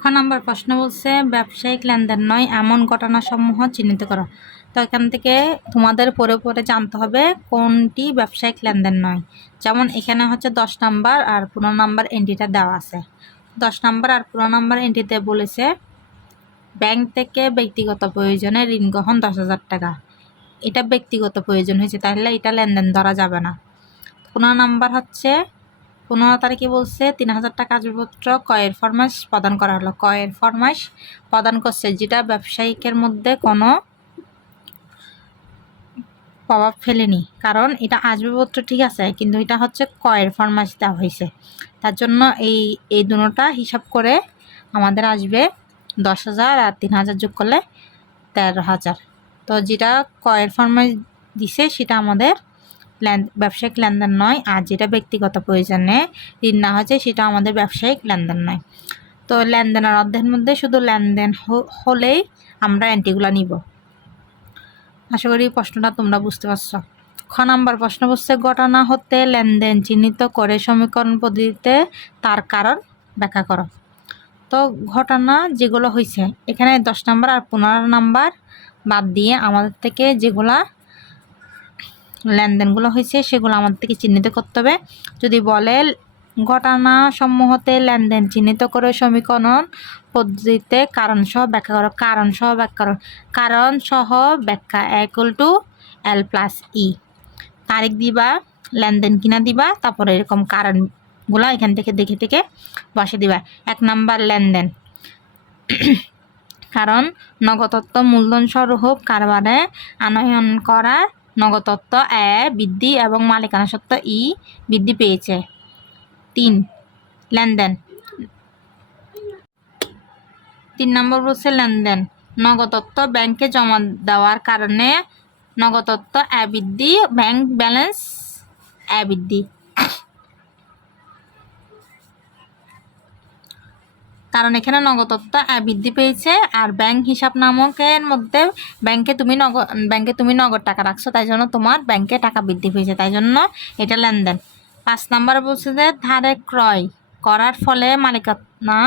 খ নাম্বার প্রশ্ন বলছে ব্যবসায়িক লেনদেন নয় এমন ঘটনাসমূহ চিহ্নিত করো। তো এখান থেকে তোমাদের পরে পরে জানতে হবে কোনটি ব্যবসায়িক লেনদেন নয়। যেমন এখানে হচ্ছে 10 নাম্বার আর 15 নাম্বার এন্ট্রিটা দেওয়া আছে। 10 নাম্বার আর 15 নাম্বার এন্ট্রিতে বলেছে ব্যাংক থেকে ব্যক্তিগত প্রয়োজনে ঋণ গ্রহণ 10,000 টাকা। এটা ব্যক্তিগত প্রয়োজন হয়েছে, তাহলে এটা লেনদেন ধরা যাবে না। 15 নাম্বার হচ্ছে 15 তারিখে বলছে 3,000 টাকা আসবাবপত্র ক্রয়ের ফরমাশ প্রদান করা হলো। ক্রয়ের ফরমাশ প্রদান করছে, যেটা ব্যবসায়িকের মধ্যে কোনো প্রভাব ফেলেনি, কারণ এটা আসবাবপত্র ঠিক আছে, কিন্তু এটা হচ্ছে ক্রয়ের ফরমাশ দেওয়া হয়েছে। তার জন্য এই দুটোটা হিসাব করে আমাদের আসবে 10,000 আর 3,000 যোগ করলে 13,000। তো যেটা ক্রয়ের ফরমাশ দিছে সেটা আমাদের ব্যবসায়িক লেনদেন নয়, আর যেটা ব্যক্তিগত প্রয়োজনে ঋণ না হয়েছে সেটা আমাদের ব্যবসায়িক লেনদেন নয়। তো লেনদেনের অধ্যায়ের মধ্যে শুধু লেনদেন হলেই আমরা এন্ট্রিগুলো নিব। আশা করি প্রশ্নটা তোমরা বুঝতে পারছ। খ নাম্বার প্রশ্ন বলছে ঘটনা হতে লেনদেন চিহ্নিত করে সমীকরণ পদ্ধতিতে তার কারণ ব্যাখ্যা করো। তো ঘটনা যেগুলো হয়েছে এখানে 10 নাম্বার আর 15 নাম্বার বাদ দিয়ে আমাদের থেকে যেগুলা লেনদেনগুলো হয়েছে সেগুলো আমাদের থেকে চিহ্নিত করতে হবে। যদি বলে ঘটনা সমূহতে লেনদেন চিহ্নিত করে সমীকরণ পদ্ধতিতে কারণ সহ ব্যাখ্যা করো। কারণ সহ ব্যাখ্যা করো। কারণ সহ ব্যাখ্যা = L+E। তারিখ দিবা, লেনদেন কিনা দিবা, তারপরে এরকম কারণগুলো এখান থেকে দেখে থেকে বসে দিবা। 1 নাম্বার লেনদেন। কারণ নগদত্ব মূলধন স্বরূপ কারবারে আনয়ন করা নগদত্ব এ বৃদ্ধি এবং মালিকানা সত্ত্ব ই বৃদ্ধি পেয়েছে। 3 লেনদেন। 3 নম্বর বলছে লেনদেন নগদত্ব ব্যাংকে জমা দেওয়ার কারণে নগদত্ব এ বৃদ্ধি, ব্যাংক ব্যালেন্স এ বৃদ্ধি। কারণ এখানে নগদত্ব বৃদ্ধি পেয়েছে, আর ব্যাংক হিসাব নামকের মধ্যে ব্যাংকে তুমি নগদ টাকা রাখছো, তাই জন্য তোমার ব্যাংকে টাকা বৃদ্ধি পেয়েছে, তাই জন্য এটা লেনদেন। 5 নম্বরে বলছে যে ধারে ক্রয় করার ফলে মালিকানা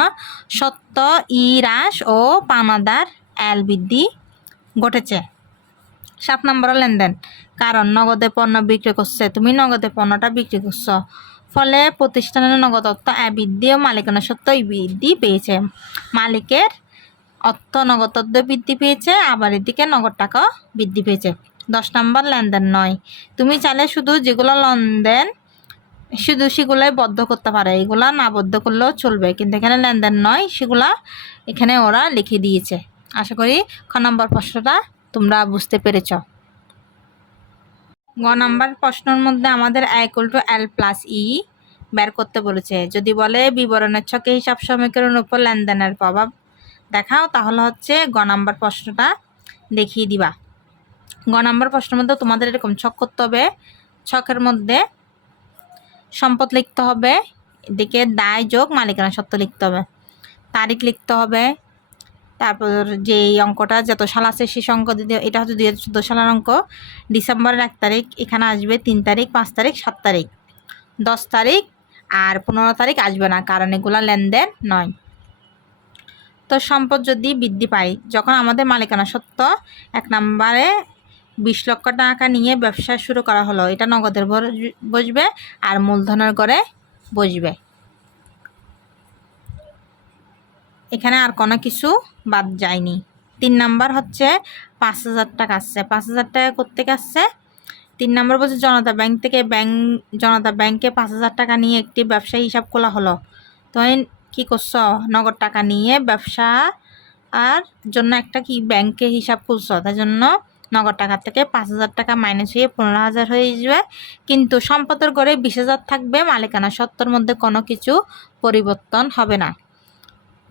সত্ত্ব ই হ্রাস ও পাওনাদার এল বৃদ্ধি ঘটেছে। 7 নম্বরে লেনদেন। কারণ নগদে পণ্য বিক্রি করছে, তুমি নগদে পণ্যটা বিক্রি করছো, ফলে প্রতিষ্ঠানের নগদত্ব বৃদ্ধি ও মালিকানা সত্ত্ব বৃদ্ধি পেয়েছে। মালিকের অর্থ নগদত্ব বৃদ্ধি পেয়েছে, আবার এদিকে নগদ টাকাও বৃদ্ধি পেয়েছে। 10 নম্বর লেনদেন নয়। তুমি চাইলে শুধু যেগুলো লেনদেন শুধু সেগুলাই বদ্ধ করতে পারে, এগুলা না বদ্ধ করলেও চলবে, কিন্তু এখানে লেনদেন নয় সেগুলা এখানে ওরা লিখে দিয়েছে। আশা করি খ নম্বর প্রশ্নটা তোমরা বুঝতে পেরেছ। গ নাম্বার প্রশ্নের মধ্যে আমাদের L+E বের করতে বলেছে। যদি বলে বিবরণের ছকে হিসাব সমীকরণের উপর লেনদেনের প্রভাব দেখাও, তাহলে হচ্ছে গ নাম্বার প্রশ্নটা দেখিয়ে দিবা। গ নাম্বার প্রশ্নের মধ্যে তোমাদের এরকম ছক করতে হবে। ছকের মধ্যে সম্পদ লিখতে হবে, এদিকে দায় যোগ মালিকানা সত্ত্ব লিখতে হবে, তারিখ লিখতে হবে, তারপর যে অঙ্কটা যত সাল আছে সেই অঙ্ক দিতে, এটা হচ্ছে 2014 সালের অঙ্ক। ডিসেম্বরের 1 তারিখ এখানে আসবে, 3 তারিখ, 5 তারিখ, 7 তারিখ, 10 তারিখ আর 15 তারিখ আসবে না, কারণ এগুলো লেনদেন নয়। তো সম্পদ যদি বৃদ্ধি পায়, যখন আমাদের মালিকানা সত্ত্ব 1 নম্বরে 20 লক্ষ টাকা নিয়ে ব্যবসা শুরু করা হলো, এটা নগদের বসবে আর মূলধনের ঘরে বসবে। এখানে আর কোনো কিছু বাদ যায়নি। 3 নাম্বার হচ্ছে 5,000 টাকা আসছে। 5,000 টাকা কোত্থেকে আসছে? 3 নাম্বার বলছে জনতা ব্যাংক থেকে জনতা ব্যাংকে 5,000 টাকা নিয়ে একটি ব্যবসায়ী হিসাব খোলা হলো। তো কি করছ? নগদ টাকা নিয়ে ব্যবসা আর জন্য একটা কি ব্যাংকে হিসাব খুলছ, তাই জন্য নগদ টাকা থেকে 5,000 টাকা মাইনাস হয়ে 15,000 হয়ে যাবে। কিন্তু সম্পদের ঘরে 20,000 থাকবে, মালিকানা সত্ত্বর মধ্যে কোনো কিছু পরিবর্তন হবে না।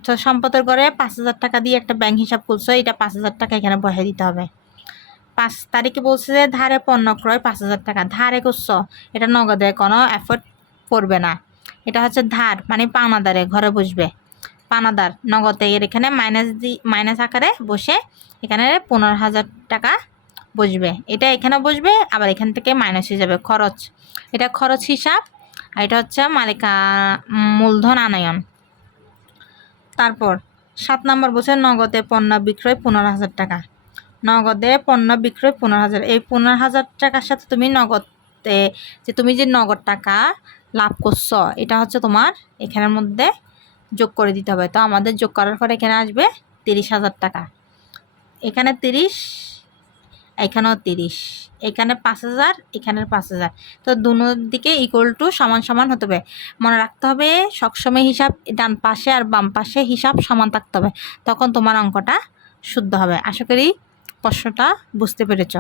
তো সম্পদের ঘরে 5,000 টাকা দিয়ে একটা ব্যাংক হিসাব খুলছো, এটা 5,000 টাকা এখানে বসাই দিতে হবে। 5 তারিখে বলছে যে ধারে পণ্য ক্রয় 5,000 টাকা, ধারে করছো, এটা নগদে কোনো এফোর্ট পড়বে না, এটা হচ্ছে ধার মানে পাওনাদারে ঘরে বসবে। পাওনাদার নগদে এর এখানে মাইনাস আকারে বসে এখানে 15,000 টাকা বসবে, এটা এখানে বসবে, আবার এখান থেকে মাইনাস হয়ে যাবে খরচ, এটা খরচ হিসাব, আর এটা হচ্ছে মূলধন আনয়ন। তারপর 7 নাম্বার বলছে নগদে পণ্য বিক্রয় 15,000 টাকা। নগদে পণ্য বিক্রয় 15,000, এই 15,000 টাকার সাথে তুমি নগদে যে তুমি যে নগদ টাকা লাভ করছো এটা হচ্ছে তোমার এখানের মধ্যে যোগ করে দিতে হবে। তো আমাদের যোগ করার পর এখানে আসবে 30,000 টাকা। এখানে 30, এখানেও 30, এখানে 5,000, এখানের 5,000। তো দুনো দিকে ইকুয়াল টু সমান সমান হতে হবে। মনে রাখতে হবে সবসময় হিসাব ডান পাশে আর বাম পাশে হিসাব সমান থাকতে হবে, তখন তোমার অঙ্কটা শুদ্ধ হবে। আশা করি প্রশ্নটা বুঝতে পেরেছ।